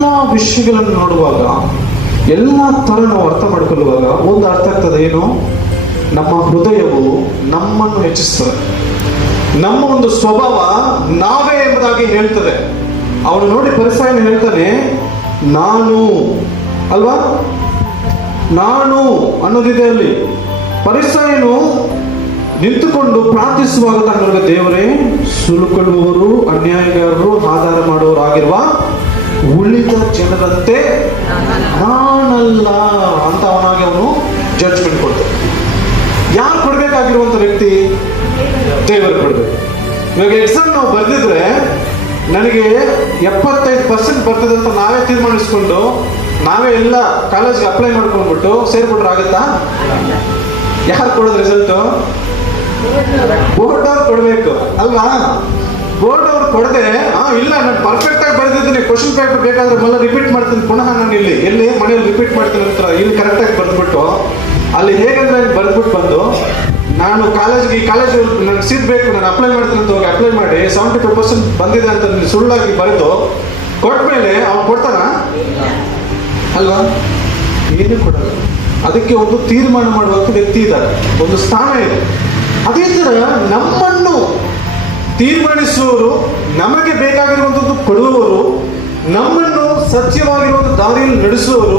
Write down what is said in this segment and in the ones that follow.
ಎಲ್ಲ ವಿಷಯಗಳನ್ನು ನೋಡುವಾಗ, ಎಲ್ಲ ತರ ನಾವು ಅರ್ಥ ಮಾಡಿಕೊಳ್ಳುವಾಗ ಒಂದು ಅರ್ಥ ಆಗ್ತದೆ. ಏನು? ನಮ್ಮ ಹೃದಯವು ನಮ್ಮನ್ನು ಹೆಚ್ಚಿಸ್ತದೆ. ನಮ್ಮ ಒಂದು ಸ್ವಭಾವ ನಾವೇ ಎಂಬುದಾಗಿ ಹೇಳ್ತದೆ. ಅವನು ನೋಡಿ ಪರಿಸರನ ಹೇಳ್ತಾನೆ, ನಾನು ಅಲ್ವಾ, ನಾನು ಅನ್ನೋದಿದೆ ಅಲ್ಲಿ. ಪರಿಸರನು ನಿಂತುಕೊಂಡು ಪ್ರಾರ್ಥಿಸುವಾಗ ತನ್ನ ದೇವರೇ, ಸುಲುಕೊಳ್ಳುವವರು, ಅನ್ಯಾಯಗಾರರು, ಆಧಾರ ಮಾಡುವವರು ಆಗಿರುವ ಉಳಿದ ಜನರಂತೆ ನಾನಲ್ಲ ಅಂತ ಅವನಾಗಿ ಅವನು ಜಡ್ಜ್ಮೆಂಟ್ ಕೊಡ್ತಾನೆ. ಯಾರು ಕೊಡ್ಬೇಕಾಗಿರುವಂತ ವ್ಯಕ್ತಿ? ದೇವರು ಕೊಡ್ಬೇಕು. ಇವಾಗ ಎಕ್ಸಾಮ್ ನಾವು ಬರೆದಿದ್ರೆ ನನಗೆ 75% ಬರ್ತದೆ ಅಂತ ನಾವೇ ತೀರ್ಮಾನಿಸ್ಕೊಂಡು ನಾವೇ ಎಲ್ಲ ಕಾಲೇಜ್ಗೆ ಅಪ್ಲೈ ಮಾಡ್ಕೊಂಡ್ಬಿಟ್ಟು ಸೇರ್ಬಿಟ್ರೆ ಆಗುತ್ತಾ? ಯಾರು ಕೊಡೋದು ರಿಸಲ್ಟ್? ಬೋರ್ಡ್ ಅವ್ರು ಕೊಡ್ಬೇಕು ಅಲ್ವಾ? ಬೋರ್ಡ್ ಅವ್ರು ಕೊಡದೆ ಇಲ್ಲ ನಾನು ಪರ್ಫೆಕ್ಟ್ ಆಗಿ ಬರೆದಿದ್ದೀನಿ, ಕ್ವಶನ್ ಪೇಪರ್ ಬೇಕಾದ್ರೆ ಮೊದಲು ರಿಪೀಟ್ ಮಾಡ್ತೀನಿ, ಪುನಃ ನಾನು ಎಲ್ಲಿ ಮನೆಯಲ್ಲಿ ರಿಪೀಟ್ ಮಾಡ್ತೀನಿ ಅಂತ ಇಲ್ಲಿ ಕರೆಕ್ಟ್ ಆಗಿ ಬರೆದ್ಬಿಟ್ಟು ಅಲ್ಲಿ ಹೇಗಂದ್ರೆ ಬರೆದ್ಬಿಟ್ಟು ಬಂದು ನಾನು ಈ ಕಾಲೇಜ್ ನನಗೆ ಸೀಟ್ ಬೇಕು, ನಾನು ಅಪ್ಲೈ ಮಾಡ್ತೀನಿ ಅಂತ ಹೋಗಿ ಅಪ್ಲೈ ಮಾಡಿ 75% ಬಂದಿದೆ ಅಂತ ಸುಳ್ಳಾಗಿ ಬರೆದು ಕೊಟ್ಮೇಲೆ ಅವ್ನು ಕೊಡ್ತಾನ ಅಲ್ವಾ? ಏನು ಕೊಡಲ್ಲ. ಅದಕ್ಕೆ ಒಂದು ತೀರ್ಮಾನ ಮಾಡುವಂತ ವ್ಯಕ್ತಿ ಇದ್ದಾರೆ, ಒಂದು ಸ್ಥಾನ ಇದೆ. ಅದೇ ತರ ನಮ್ಮನ್ನು ತೀರ್ಮಾನಿಸುವವರು, ನಮಗೆ ಬೇಕಾಗಿರುವಂಥದ್ದು ಕೊಡುವವರು, ನಮ್ಮನ್ನು ಸತ್ಯವಾಗಿರುವಂಥ ದಾರಿಯಲ್ಲಿ ನಡೆಸುವವರು,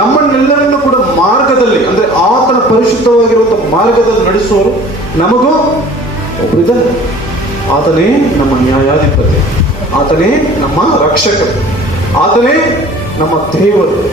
ನಮ್ಮನ್ನೆಲ್ಲರನ್ನು ಕೂಡ ಮಾರ್ಗದಲ್ಲಿ, ಅಂದ್ರೆ ಆತನ ಪರಿಶುದ್ಧವಾಗಿರುವಂಥ ಮಾರ್ಗದಲ್ಲಿ ನಡೆಸುವವರು ನಮಗೂ ಒಬ್ಬರಿದ್ದಾರೆ. ಆತನೇ ನಮ್ಮ ನ್ಯಾಯಾಧಿಪತಿ, ಆತನೇ ನಮ್ಮ ರಕ್ಷಕ, ಆತನೇ ನಮ್ಮ ದೇವರು.